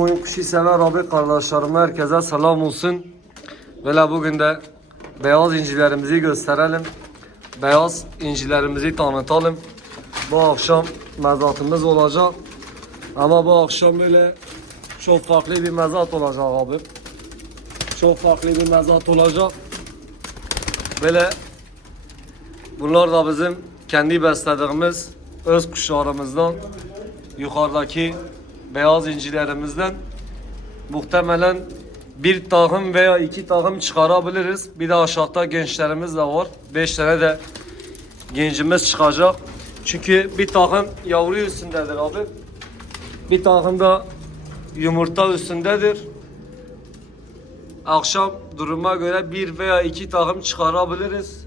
Oyun kuşu sever abi kardeşlerime herkese selam olsun. Böyle bugün de beyaz incilerimizi gösterelim. Beyaz incilerimizi tanıtalım. Bu akşam mezatımız olacak. Ama bu akşam böyle çok farklı bir mezat olacak abi. Çok farklı bir mezat olacak. Böyle bunlar da bizim kendi beslediğimiz öz kuşlarımızdan yukarıdaki beyaz incilerimizden muhtemelen bir takım veya iki takım çıkarabiliriz. Bir de aşağıda gençlerimiz de var. Beş tane de gencimiz çıkacak. Çünkü bir takım yavru üstündedir abi. Bir takım da yumurta üstündedir. Akşam duruma göre bir veya iki takım çıkarabiliriz.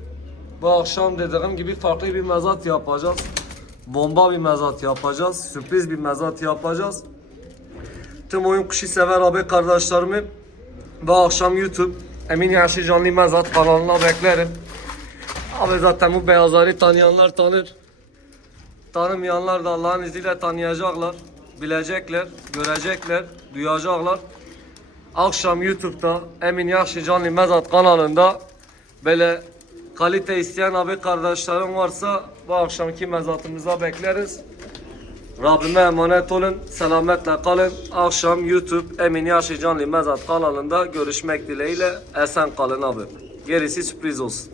Bu akşam dediğim gibi farklı bir mezat yapacağız. Bomba bir mezat yapacağız. Sürpriz bir mezat yapacağız. Tüm oyun kuşu sever abi kardeşlerimi bu akşam YouTube Emin Yaşı Canlı Mezat kanalına beklerim. Abi zaten bu beyazları tanıyanlar tanır. Tanımayanlar da Allah'ın izniyle tanıyacaklar. Bilecekler, görecekler, duyacaklar. Akşam YouTube'da Emin Yaşı Canlı Mezat kanalında böyle kalite isteyen abi kardeşlerim varsa bu akşamki mezatımıza bekleriz. Rabbime emanet olun. Selametle kalın. Akşam YouTube Emin Yaşı Canlı Mezat kanalında görüşmek dileğiyle. Esen kalın abi. Gerisi sürpriz olsun.